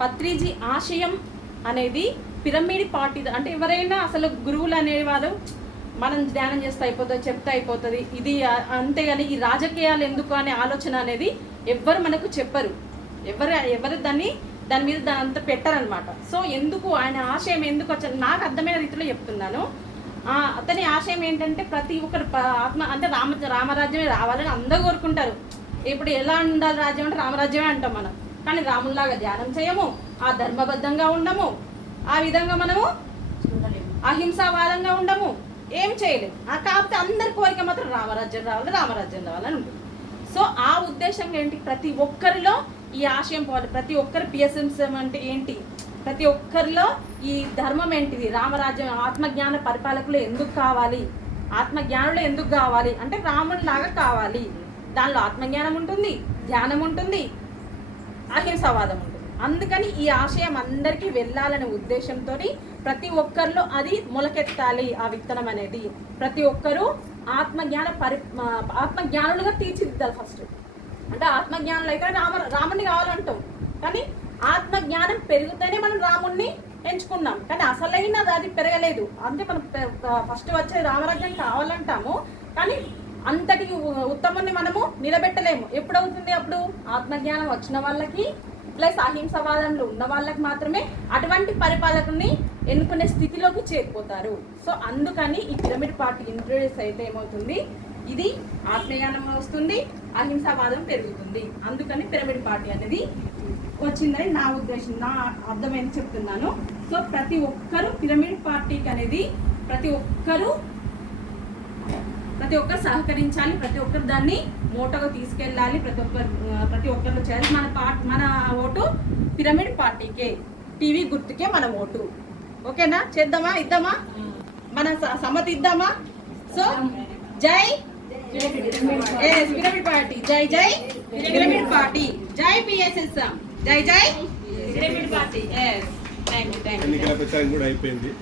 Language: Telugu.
పత్రిజీ ఆశయం అనేది పిరమిడ్ పార్టీ. అంటే ఎవరైనా అసలు గురువులు అనేవారు మనం ధ్యానం చేస్తే అయిపోతుంది, చెప్తే అయిపోతుంది, ఇది అంతేగాని ఈ రాజకీయాలు ఎందుకు అనే ఆలోచన అనేది ఎవ్వరు మనకు చెప్పరు. ఎవరు దాని మీద దాని అంత పెట్టరనమాట. సో ఎందుకు ఆయన ఆశయం ఎందుకు వచ్చారు నాకు అర్థమైన రీతిలో చెప్తున్నాను. అతని ఆశయం ఏంటంటే ప్రతి ఒక్కరు ఆత్మ అంటే రామరాజ్యమే రావాలని అందరూ కోరుకుంటారు. ఇప్పుడు ఎలా ఉండాలి రాజ్యం అంటే రామరాజ్యమే అంటాం మనం. కానీ రాముల్లాగా ధ్యానం చేయము, ఆ ధర్మబద్ధంగా ఉండము, ఆ విధంగా మనము అహింసావాదంగా ఉండము, ఏం చేయలేము. కాకపోతే అందరి కోరిక మాత్రం రామరాజ్యం రావాలని ఉంటుంది. సో ఆ ఉద్దేశంగా ఏంటి, ప్రతి ఒక్కరిలో ఈ ఆశయం పోవాలి. ప్రతి ఒక్కరు పిఎస్ఎంసం అంటే ఏంటి, ప్రతి ఒక్కరిలో ఈ ధర్మం ఏంటిది, రామరాజ్యం, ఆత్మజ్ఞాన పరిపాలకులు ఎందుకు కావాలి, ఆత్మజ్ఞానులు ఎందుకు కావాలి అంటే రాముని లాగా కావాలి. దానిలో ఆత్మజ్ఞానం ఉంటుంది, ధ్యానం ఉంటుంది, అహింసావాదం ఉంటుంది. అందుకని ఈ ఆశయం అందరికీ వెళ్ళాలనే ఉద్దేశంతో ప్రతి ఒక్కరిలో అది మొలకెత్తాలి. ఆ విత్తనం అనేది ప్రతి ఒక్కరూ ఆత్మజ్ఞానులుగా తీర్చిదిద్దాలి. ఫస్ట్ అంటే ఆత్మజ్ఞానులు అయితే రాముడిని కావాలంటాం, కానీ ఆత్మజ్ఞానం పెరిగితేనే మనం రాముడిని ఎంచుకున్నాం. కానీ అసలైనది అది పెరగలేదు. అంటే మనం ఫస్ట్ వచ్చే రామరాజ్యం కావాలంటాము, కానీ అంతటి ఉత్తమాన్ని మనము నిలబెట్టలేము. ఎప్పుడవుతుంది అప్పుడు ఆత్మజ్ఞానం వచ్చిన వాళ్ళకి ప్లస్ అహింసవాదంలో ఉన్న వాళ్ళకి మాత్రమే అటువంటి పరిపాలకుని ఎన్నుకునే స్థితిలోకి చేరిపోతారు. సో అందుకని ఈ పిరమిడ్ పార్టీ ఇంట్రొడ్యూస్ అయితే ఏమవుతుంది, ఇది ఆత్మజ్ఞానం వస్తుంది, అహింసావాదం పెరుగుతుంది. అందుకని పిరమిడ్ పార్టీ అనేది వచ్చిందని నా ఉద్దేశం, నా అర్థమైంది చెప్తున్నాను. సో ప్రతి ఒక్కరు పిరమిడ్ పార్టీకి అనేది ప్రతి ఒక్కరు సహకరించాలి. ప్రతి ఒక్కరు దాన్ని మోటోగా తీసుకెళ్ళాలి. ప్రతి ఒక్కరు చేయాలి. మన ఓటు పిరమిడ్ పార్టీకే, టీవీ గుర్తుకే మన ఓటు. ఓకేనా? చేద్దామా? ఇద్దామా? మన సమ్మతి ఇద్దామా? సో జై పిరమిడ్ పార్టీ, జై జై పిరమిడ్ పార్టీ, జై పిఎస్ఎస్ఎం, జై జై పిరమిడ్ పార్టీ. Thank you.